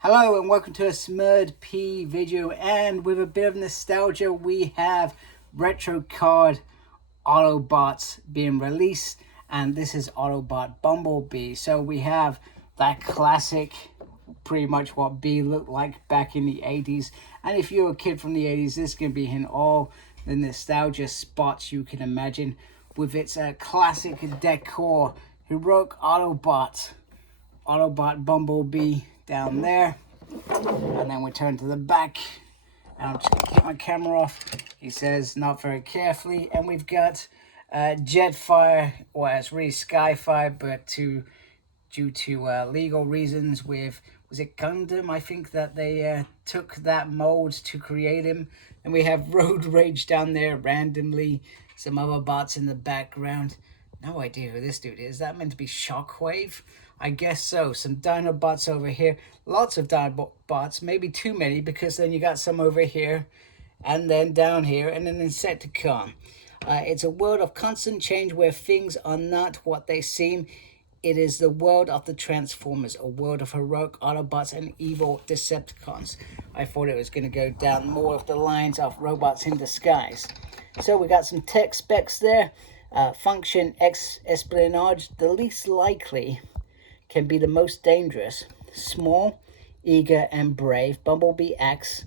Hello and welcome to a Smurd P video, and with a bit of nostalgia we have retro card Autobots being released, and this is Autobot Bumblebee. So we have that classic, pretty much what B looked like back in the 80s, and if you're a kid from the 80s, this is going to be in all the nostalgia spots you can imagine, with its classic decor, heroic Autobot Bumblebee down there. And then we turn to the back, and I'm just going to keep my camera off. He says not very carefully, and we've got Jetfire, or it's really Skyfire, but due to legal reasons with, was it Gundam? I think that they took that mold to create him. And we have Road Rage down there randomly, some other bots in the background. No idea who this dude is. Is that meant to be Shockwave? I guess so. Some Dinobots over here. Lots of Dinobots. Maybe too many, because then you got some over here. And then down here. And an Insecticon. It's a world of constant change where things are not what they seem. It is the world of the Transformers. A world of heroic Autobots and evil Decepticons. I thought it was going to go down more of the lines of robots in disguise. So we got some tech specs there. Function espionage, the least likely, can be the most dangerous. Small, eager, and brave, Bumblebee acts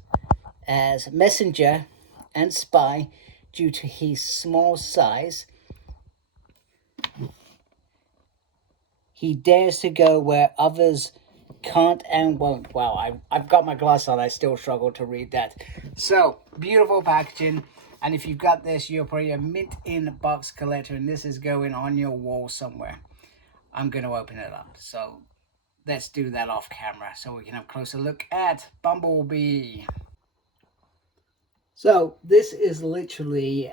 as messenger and spy due to his small size. He dares to go where others can't and won't. Wow, I've got my glass on. I still struggle to read that. So, beautiful packaging. And if you've got this, you're probably a mint in box collector, and this is going on your wall somewhere. I'm going to open it up. So let's do that off camera so we can have a closer look at Bumblebee. So this is literally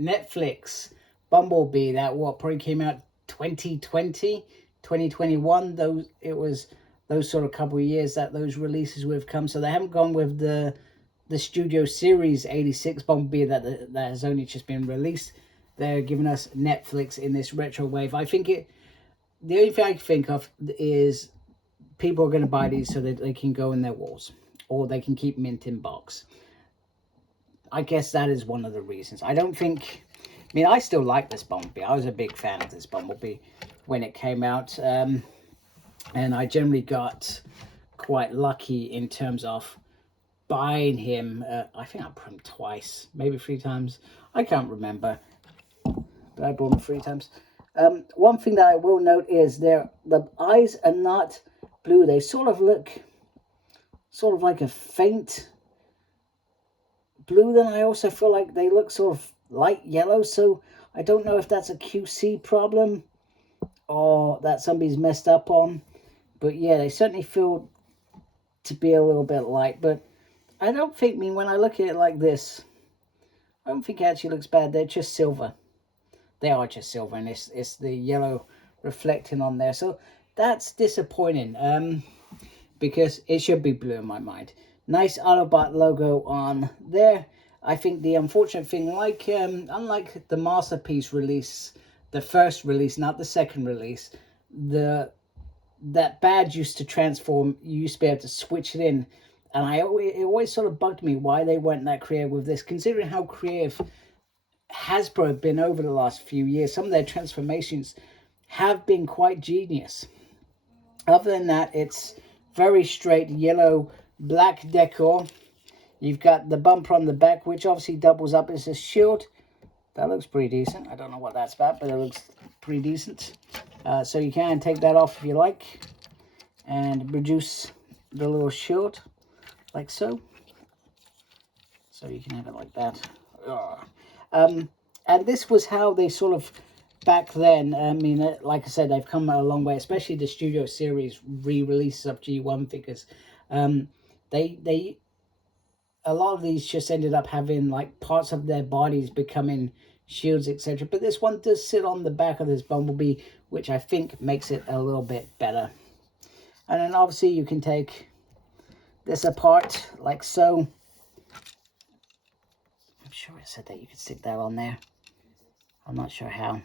Netflix Bumblebee, that probably came out 2020, 2021. It was those sort of couple of years that those releases would have come. So they haven't gone with the Studio Series 86 Bumblebee that has only just been released. They're giving us Netflix in this retro wave. I think the only thing I can think of is people are going to buy these so that they can go in their walls, or they can keep mint in box. I guess that is one of the reasons. I mean, I still like this Bumblebee. I was a big fan of this Bumblebee when it came out. And I generally got quite lucky in terms of buying him. I think I bought him twice, maybe 3 times. I can't remember, but I bought him 3 times. One thing that I will note is the eyes are not blue. They sort of look like a faint blue. Then I also feel like they look sort of light yellow. So I don't know if that's a QC problem or that somebody's messed up on. But yeah, they certainly feel to be a little bit light. But I don't think, when I look at it like this, I don't think it actually looks bad. They're just silver. They are just silver, and it's the yellow reflecting on there. So that's disappointing, because it should be blue in my mind. Nice Autobot logo on there. I think the unfortunate thing, unlike the Masterpiece release, the first release, not the second release, that badge used to transform. You used to be able to switch it in, and it always sort of bugged me why they weren't that creative with this, considering how creative Hasbro have been over the last few years. Some of their transformations have been quite genius. Other than that, it's very straight yellow black decor. You've got the bumper on the back, which obviously doubles up as a shield. That looks pretty decent. I don't know what that's about, but it looks pretty decent. So you can take that off if you like, and reduce the little shield like so. So you can have it like that. And this was how they sort of, back then, I mean, like I said, they've come a long way, especially the Studio Series re-releases of G1 figures. A lot of these just ended up having like parts of their bodies becoming shields, etc. But this one does sit on the back of this Bumblebee, which I think makes it a little bit better. And then obviously you can take this apart like so. I'm sure it said that you could stick that on there. I'm not sure how.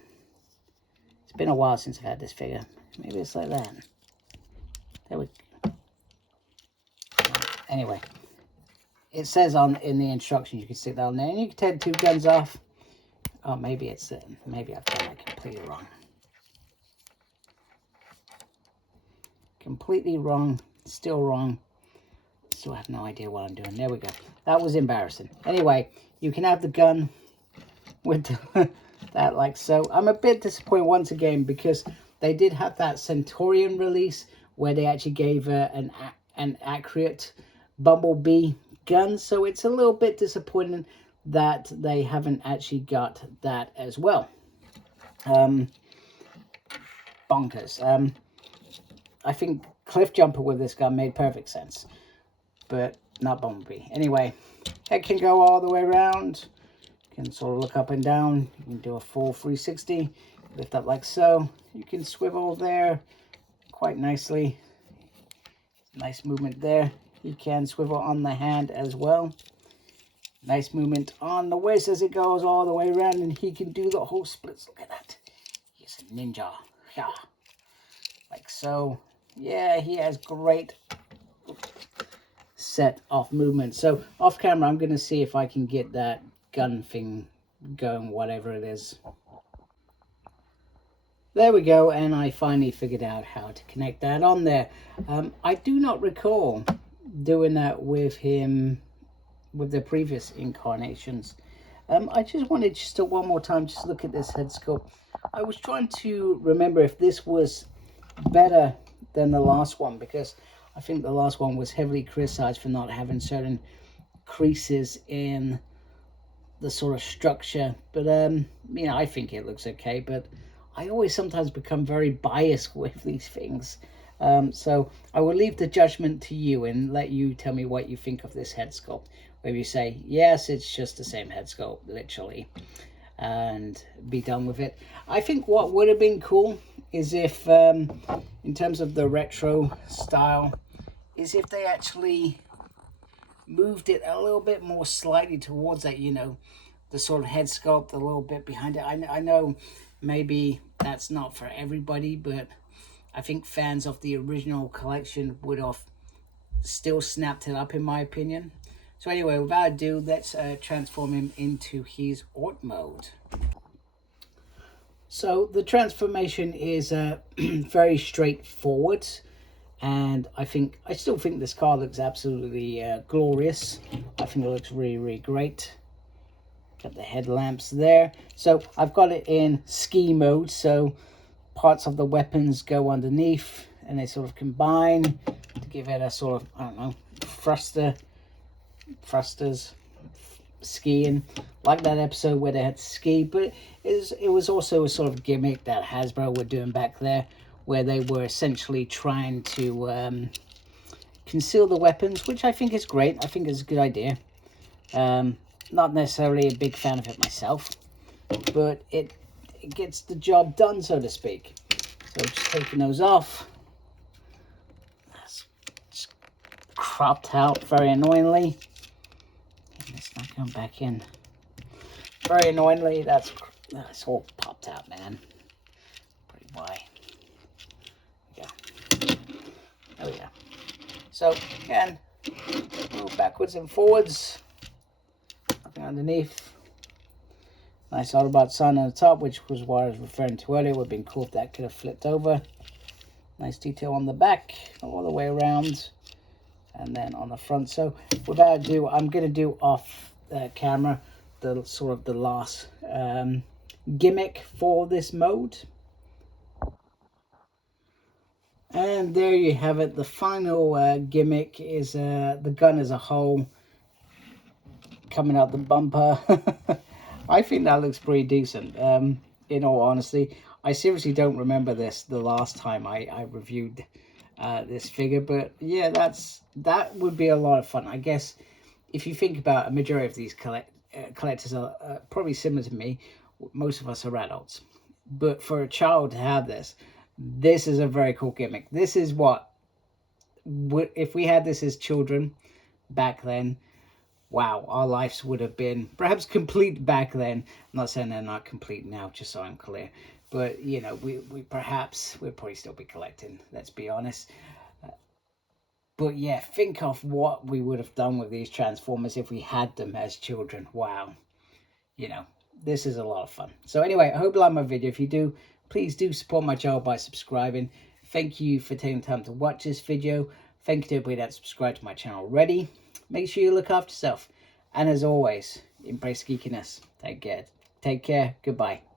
It's been a while since I've had this figure. Maybe it's like that. There we go. Anyway, it says in the instructions you can stick that on there, and you can take the 2 guns off. Oh, maybe it's maybe I've done it completely wrong. Completely wrong. Still wrong. Still have no idea what I'm doing. There we go. That was embarrassing. Anyway, you can have the gun with that like so. I'm a bit disappointed once again because they did have that Centurion release where they actually gave an accurate Bumblebee gun. So it's a little bit disappointing that they haven't actually got that as well. Bonkers. I think Cliff Jumper with this gun made perfect sense, but not Bumblebee. Anyway, head can go all the way around. You can sort of look up and down. You can do a full 360, lift up like so. You can swivel there quite nicely. Nice movement there. You can swivel on the hand as well. Nice movement on the waist as it goes all the way around, and he can do the whole splits. Look at that. He's a ninja. Yeah. Like so. Yeah, he has great set of movement. So off camera, I'm going to see if I can get that gun thing going, whatever it is. There we go, and I finally figured out how to connect that on there. I do not recall doing that with him with the previous incarnations. I just wanted to one more time just look at this head sculpt. I was trying to remember if this was better than the last one, because I think the last one was heavily criticized for not having certain creases in the sort of structure. But you know, I think it looks okay, but I always sometimes become very biased with these things. So I will leave the judgment to you and let you tell me what you think of this head sculpt. Whether you say, yes, it's just the same head sculpt, literally, and be done with it. I think what would have been cool is if, in terms of the retro style, is if they actually moved it a little bit more slightly towards that, you know, the sort of head sculpt a little bit behind it. I know maybe that's not for everybody, but I think fans of the original collection would have still snapped it up, in my opinion. So anyway, without ado, let's transform him into his Aut mode. So the transformation is very straightforward, and I still think this car looks absolutely glorious. I think it looks really, really great. Got the headlamps there. So I've got it in ski mode, so parts of the weapons go underneath and they sort of combine to give it a sort of, I don't know, thrusters skiing, like that episode where they had to ski. But it was also a sort of gimmick that Hasbro were doing back there, where they were essentially trying to conceal the weapons, which I think is great. I think it's a good idea. Not necessarily a big fan of it myself, but it gets the job done, so to speak. So just taking those off. That's just cropped out very annoyingly. And it's not going back in. Very annoyingly, that's all popped out, man. Pretty why. Yeah. There we go. So again, move backwards and forwards. Nothing underneath. Nice Autobot sign on the top, which was what I was referring to earlier. Would have been cool if that could have flipped over. Nice detail on the back, all the way around, and then on the front. So without ado, I'm going to do off camera the sort of the last gimmick for this mode. And there you have it. The final gimmick is the gun as a whole coming out the bumper. I think that looks pretty decent, in all honesty. I seriously don't remember the last time I reviewed this figure, but yeah, that would be a lot of fun. I guess if you think about a majority of these collectors are probably similar to me. Most of us are adults, but for a child to have this is a very cool gimmick. This is what, if we had this as children back then, wow, our lives would have been perhaps complete back then. I'm not saying they're not complete now, just so I'm clear. But, you know, we'd probably still be collecting, let's be honest. But yeah, think of what we would have done with these Transformers if we had them as children. Wow. You know, this is a lot of fun. So anyway, I hope you like my video. If you do, please do support my channel by subscribing. Thank you for taking time to watch this video. Thank you to everybody that's subscribed to my channel already. Make sure you look after yourself. And as always, embrace geekiness. Take care. Goodbye.